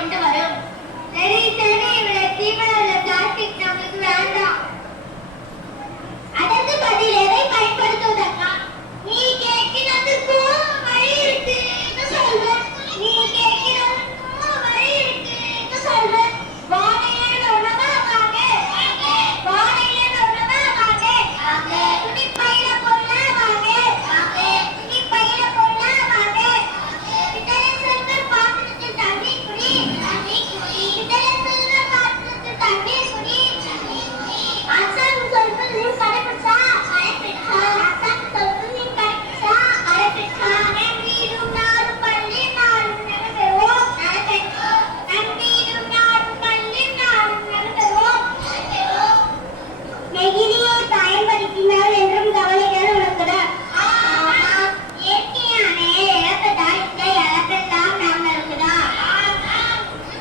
கொண்டு வரும். சரி சரி, இவ்வளவு தீவிர பிளாஸ்டிக் நமக்கு வேண்டாம். அதற்கு பதில் எதை பயன்படுத்துவதற்கா? நீ கேட்கிறதுக்கும் வழி இருக்குன்னு சொல்றேன். நீ கேட்கிறதுக்கும் வழி இருக்குன்னு சொல்றேன். வாழையில உணவா வாங்க, வாழையில உணவா வாங்க, துணி பையில பொருளா வாங்க, துணி பையில பொருளா வாங்க. இதனை சொல்ற பாத்திரத்தில் தண்ணீர் குடி, இதனை சொல்ற பாத்திரத்தில் தண்ணீர் குடி. அசாம் சொல்றது நீ கடைபிடிச்சா, அசாம் சொல்றது நீ கடைபிடிச்சா, நம்பீடும் நாடும் பள்ளி நாடும் நடைபெறுவோம், நம்பீடும் நாடும் பள்ளி நாடும் நடைபெறுவோம். நெகிழியை பயன்படுத்தினால் என்றும் கவலைகள் உனக்குதா? இயற்கையானே இழப்பதா? இந்த இழப்பெல்லாம் நாம் இருக்குதா?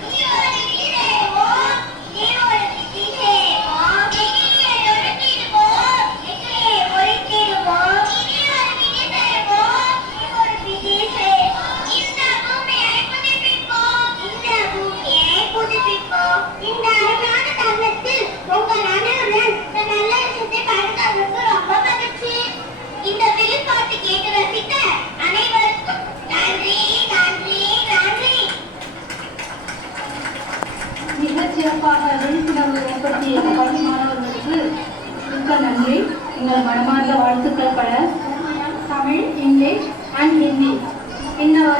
நீ ஒரு விதி செய்வோம், நீ ஒரு விதி செய்வோம், நெகிழியை ஒழித்திடுவோம், நெகிழியை ஒழித்திடுவோம். நீ ஒரு விதி செய்வோம், நீ ஒரு விதி செய்வோம். இந்த பூமியை புதுப்பிப்போம், இந்த பூமியை புதுப்பிப்போம். இந்த அருமையான தருணத்தில் உங்கள் அனைவருடன் இந்த நல்ல விஷயத்தை பகிர்ந்ததற்கு ரொம்ப மகிழ்ச்சி. இந்த வெளிப்பாட்டு கேட்டு ரசித்த அனைவருக்கும் நன்றி நன்றி நன்றி. மிகச் சிறப்பாக விழிப்புணர்வு ஏற்படுத்திய பள்ளி மாணவர்களுக்கு மிக்க நன்றி. எங்கள் மனமார்ந்த வாழ்த்துக்கள் பல. Tamil, English and Hindi. இன்னும்